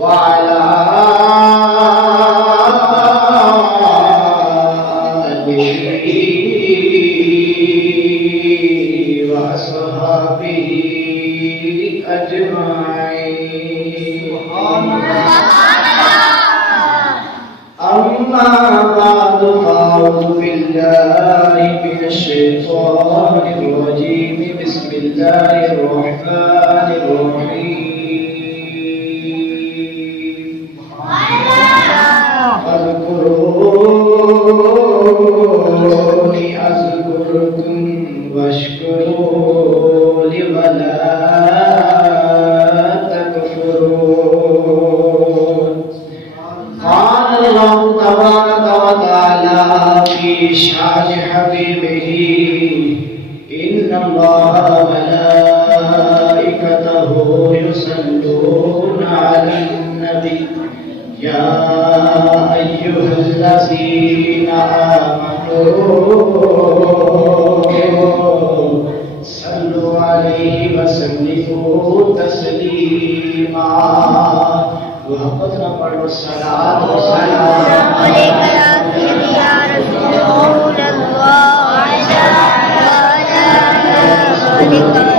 وعلى آله وأصحابه أجمعين. أما بعد فأعوذ بالله من الشيطان الرجيم. بسم الله الرحمن الرحيم. اذكروني أذكركم واشكروا لي ولا تكفرون. قال الله تبارك وتعالى في شأن حبيبه: إن الله وملائكته يصلون على النبي يا أيها الذين آمنوا صلوا عليه وسلموا تسليما. وحفظنا پڑھ الصلاة والسلام عليك يا سيدي يا رسول الله وعلى آلك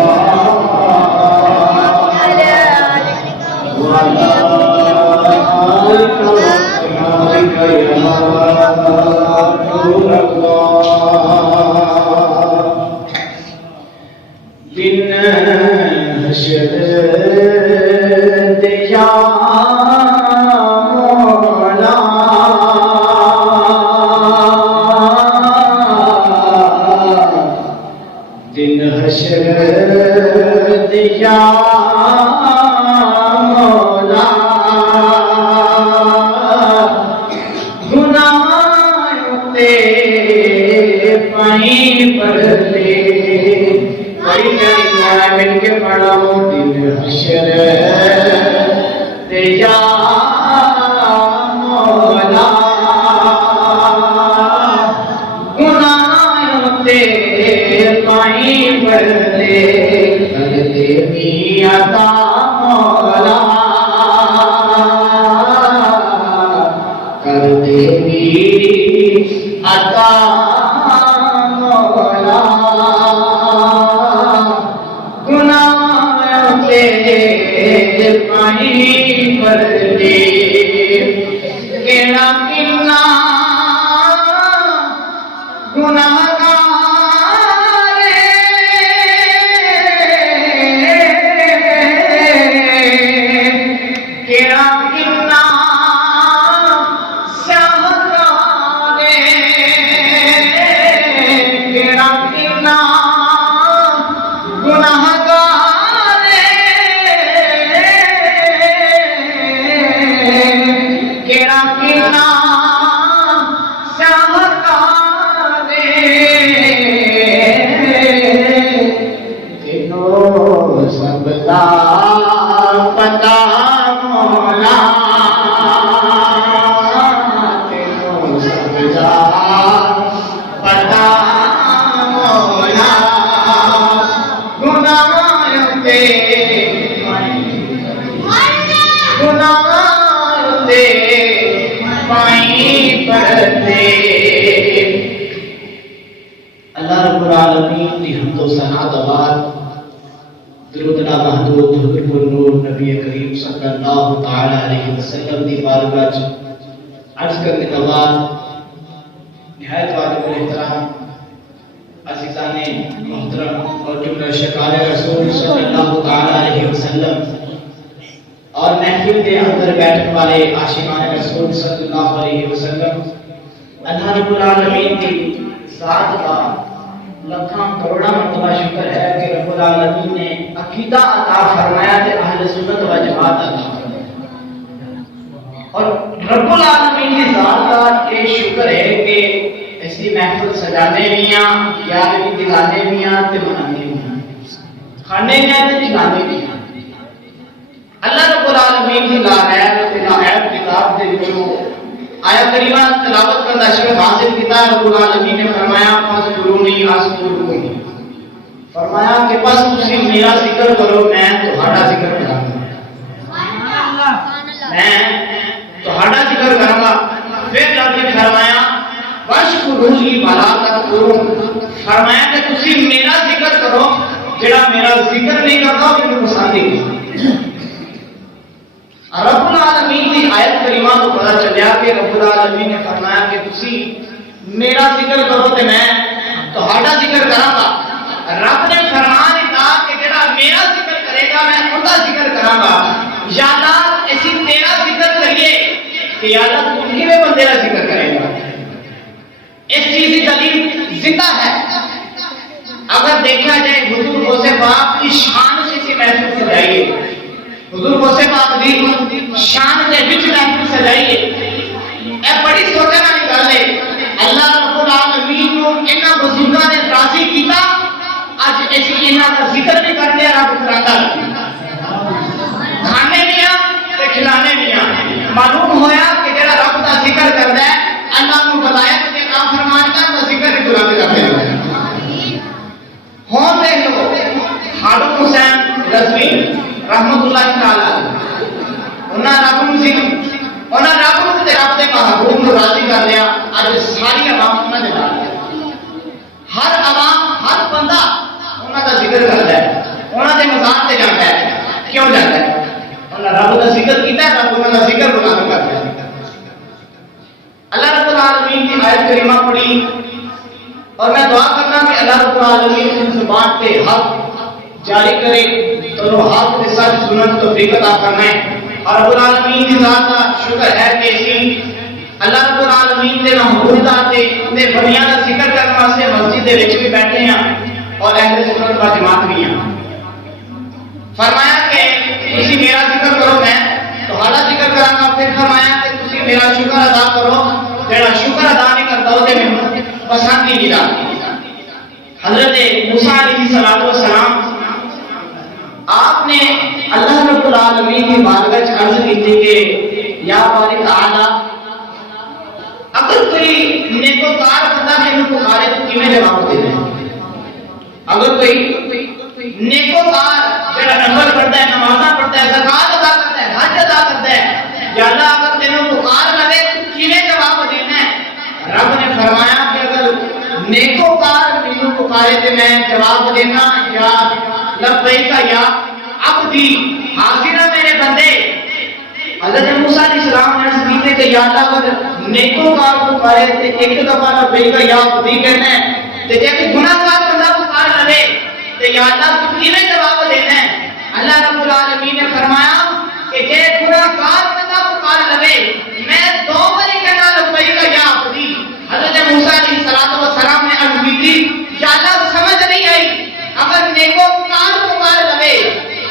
فرمایا کہ بس تسی میرا ذکر کرو میں تہاڈا ذکر کراں گا. تذکرون، فرمایا کہ تسی میرا ذکر کرو، جڑا میرا ذکر نہیں کرتا وہ مینوں پسند نہیں۔ رب العالمین کی آیت کریمہ کو پتہ چلیا کہ رب العالمین نے فرمایا کہ تسی میرا ذکر کرو تے میں تہاڈا ذکر کراں گا۔ رب نے فرمان دیتا کہ جڑا میرا ذکر کرے گا میں ان کا ذکر کراں گا۔ یا اللہ اسی تیرا ذکر کریے کہ یا اللہ تو کیویں بندے کا ذکر کرے گا۔ اس چیز کی دلیل زندہ ہے۔ اگر دیکھا جائے حضور غوث پاک کی شان سے اسی محفل سجائیے، حضور غوث پاک دی شان دے وچ محفل سجائیے، اے بڑی سوچن والی گل ہے۔ اللہ رب العالمین نو انہاں بزرگاں نے راضی کیتا، اج اسی انہاں دا ذکر بھی کرتے ہیں، رب کراتا کھانے بھی ہیں تے کھلانے بھی ہیں۔ معلوم ہویا کہ جڑا رب دا ذکر کردا ہے اللہ نو بتایا کہ نافرمان دا ذکر نہیں کرتے ہیں۔ ہون دیکھ لو ہارون حسین رضوی رحمت اللہ تعالی انہاں رب نو ذکر انہاں رب نو تے رب دے محبوب نو راضی کر لیا۔ اج ساری عوام انہاں دے نال، ہر عوام ہر بندہ انہاں دا ذکر کردا ہے، انہاں دے مزار تے جاندا ہے۔ کیوں جاندا ہے؟ انہاں رب دا ذکر کیتا ہے، رب انہاں دا ذکر بلند کردا ہے۔ اللہ رب العالمین کی آیت کریمہ پڑھی اور میں دعا کرنا کہ اللہ رب العالمین ان زبان پہ حق جاری کرے، تو حق کے سچ سنن توفیق عطا فرمائے۔ اور رب العالمین کی ذات کا شکر ہے کہ اسی اللہ رب العالمین دے محبوبہ تے دے بنیاں دا ذکر کرنے واسطے مسجد دے وچ بھی بیٹھے ہیں اور اہل سنت و جماعت بھی ہیں۔ فرمایا کہ تسی میرا ذکر کرو میں تہاڈا ذکر کراں گا۔ پھر فرمایا کہ تسی میرا شکر ادا کرو، جڑا شکر ادا نہیں کرتا وہ تے مینوں پسند نہیں کیتا۔ حضرت موسیٰ علیہ السلام آپ نے اللہ رب العالمین کی بارگاہ میں عرض کی تھی کہ یا باری تعالی اگر کوئی نیکوکار بندہ مینوں پکارے تو کیویں جواب دے دے؟ اگر کوئی نیکوکار جڑا نماز پڑھتا ہے، نمازاں پڑھتا ہے، زکات ادا کرتا ہے، حج ادا کرتا ہے، یا اللہ اگر تینوں پکار لگے تو کیویں جواب دینا ہے؟ رب نے فرمایا کہ اگر نیکوکار مینوں پکارے تو میں جواب دینا یا لبیک یا عبدی، حاضر ہے میرے بندے۔ حضرت موسیٰ علیہ السلام نے عرض کی تھی کہ یا اللہ اگر نیکوکار پکارے تو ایک دفعہ لبیک یا عبدی کہنا ہے، تے جے کوئی گناہگار بندہ پکار لے تو یا اللہ تو کیویں جواب دینا ہے؟ اللہ رب العالمین نے فرمایا کہ جے گناہگار بندہ پکار لے میں دو باری کہنا لبیک یا عبدی۔ حضرت موسیٰ علیہ السلام نے عرض کی تھی یا اللہ سمجھ نہیں آئی، اگر نیکوکار پکار لے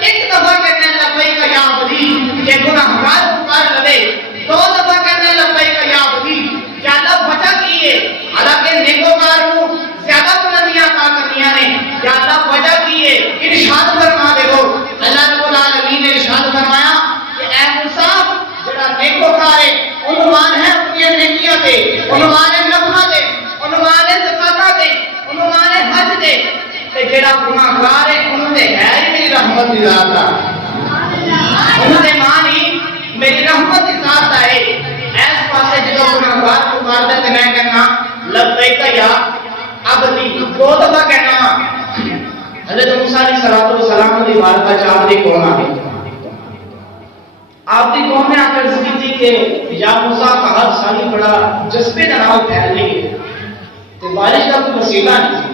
ایک دفعہ کہنا لبیک یا عبدی، جے گناہگار پکار لے دو دفعہ کہنا لبیک یا عبدی، یا اللہ وجہ کی ہے؟ حالانکہ نیکوکار کو زیادہ بلندیاں عطا کرنیاں نے، یا اللہ وجہ کی ہے؟ ارشاد فرما دے گو اللہ رب العالمین نے ارشاد فرمایا کہ اے موسیٰ جڑا نیکوکار ہے عنوان ہے اپنی نیکیاں تے، عنوان ہے نفلاں تے، عنوان ہے زکاتاں تے، عنوان ہے حج تے، تے جڑا گناہگار ہے انہوں نے ہے ہی میری رحمت دی ذات دا، انہوں نے مان ہی میری رحمت دی ذات دا ہے۔ اس پاسے جدوں گناہگار پکاردا تے میں کہنا لبیک یا عبدی، دو دفعہ کہنا وا۔ حضرت موسیٰ علیہ السلام دی بارگاہ چ آپ دی قوم آ گئی، آپ کی قوم نے آ کر عرض کی تھی کہ یا موسیٰ کا ہر سالی بڑا جذبے کا نام پھیل رہی ہے، تو بارش کا کوئی وسیلہ نہیں،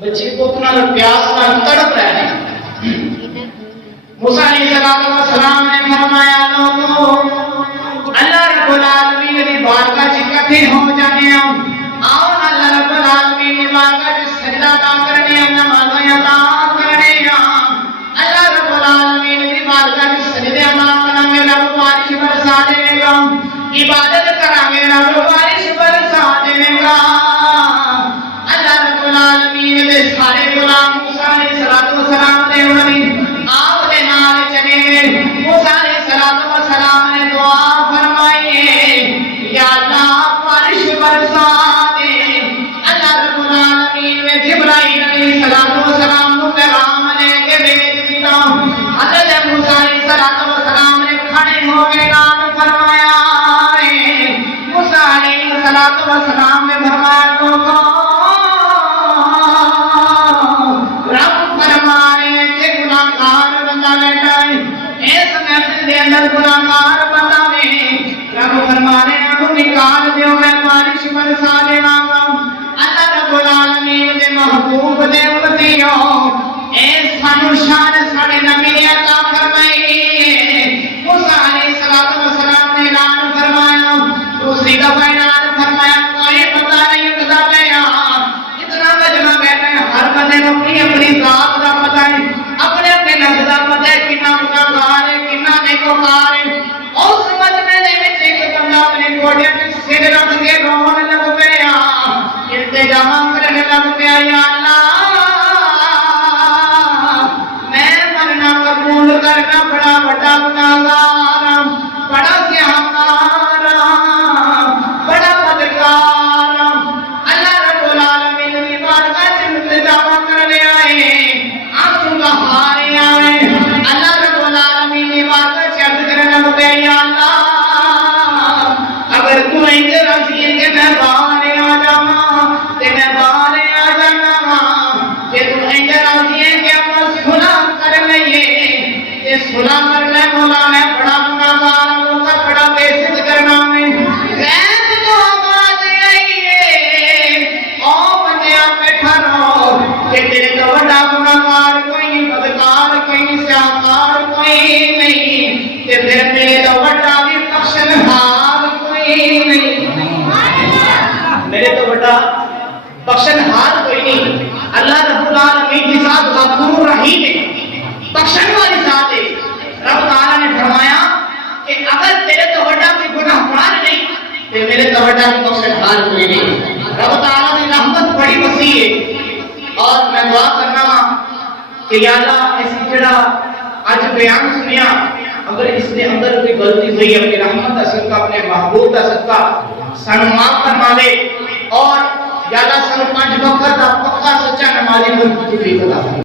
بچے کو اپنا پیاس کا تڑپ رہے ہیں۔ موسیٰ علیہ السلام نے فرمایا لوگوں اللہ رب العالمین کی بارگاہ چ اکٹھے ہو جانے آؤ، اللہ رب العالمین کی بارگاہ چ سجدہ کرنے، نماز ادا کرنے، اللہ رب العالمین کی بارگاہ چ سجدے ادا کرنے، رب بارش برسا دے گا، عبادت کریں گے، رب بارش برسا دے گا۔ اللہ رب العالمین دے سارے غلام موسیٰ علیہ السلام دے ولی آپ دے نال چلے گئے۔ موسیٰ علیہ السلام نے دعا فرمائی یا اللہ بارش برسا دے۔ اللہ رب العالمین نے جبرائیل علیہ السلام کو پیغام لے کے بھیج دیا۔ حضرت موسیٰ علیہ السلام نے کھڑے ہو کے اعلان فرمایا، موسیٰ علیہ السلام نے فرمایا محبوب دے امتیوں اے سانو شان ساڑے نبی نے عطا فرمائی موسیٰ علیہ السلام نے اعلان فرمایا دوسری دفعہ اعلان فرمایا کوئی پتہ نہیں اٹھتا پیا اتنا وجنا بیٹھا ہے ہر بندے کو اپنی اپنی ذات کا پتہ ہے اپنے اپنے نفس کا پتہ ہے کتنا گناہگار ہے کتنا نیکوکار ہے اس وجنے دے وچ ایک بندہ اپنے گوڑیاں تے سر رکھ کے رون لگ پیا التجا کرنے لگ پیا یا اللہ میں مرنا قبول کرنا بڑا بڑا گناہگار بڑا سیاہکار بڑا بدکار اللہ رب العالمین کی بارگاہ سے التجا کرنے آئے آنسو بہانے آئے اللہ رب العالمین کی بارگاہ سے عرض کرنے لگ پیا یا اللہ اگر تو انجھے رضی ہے کہ میں باہر آ جانا تے میں باہر آ جانا کہ تو انجھے رضی ہے کہ اپنا سلام کر لئیے تے سلام کر لے مولا میں بڑا گناہگار ہوں کا بڑا بےعزت کرنا میں غیب تو آواز آئیے او بندیاں بیٹھا رہو کہ تیرے تو بڑا گناہگار کوئی نہیں بدکار کوئی نہیں سیاہکار کوئی نہیں کہ پھر میرے تو بڑا بھی بخشنہار کوئی نہیں میرے تو بڑا بخشنہار کوئی نہیں اللہ رب العالمین کی ذات غفور رحیم ہے بخشن والی ذات ہے رب تعالیٰ نے فرمایا کہ اگر تیرے تو بڑا کوئی گناہگار نہیں تو میرے تو بڑا بھی بخشنہار کوئی نہیں رب تعالیٰ کی رحمت بڑی وسیع ہے اور میں دعا کرنا کہ یا اللہ ایسی جڑا آج بیان سنیا اگر اس نے اندر کوئی غلطی ہوئی اپنی رحمت کا صدقہ اپنے محبوب کا صدقہ سانو معاف فرما دے اور یا اللہ سانو 5 وقت کا پکا سچا نمازی بن کی توفیق عطا فرما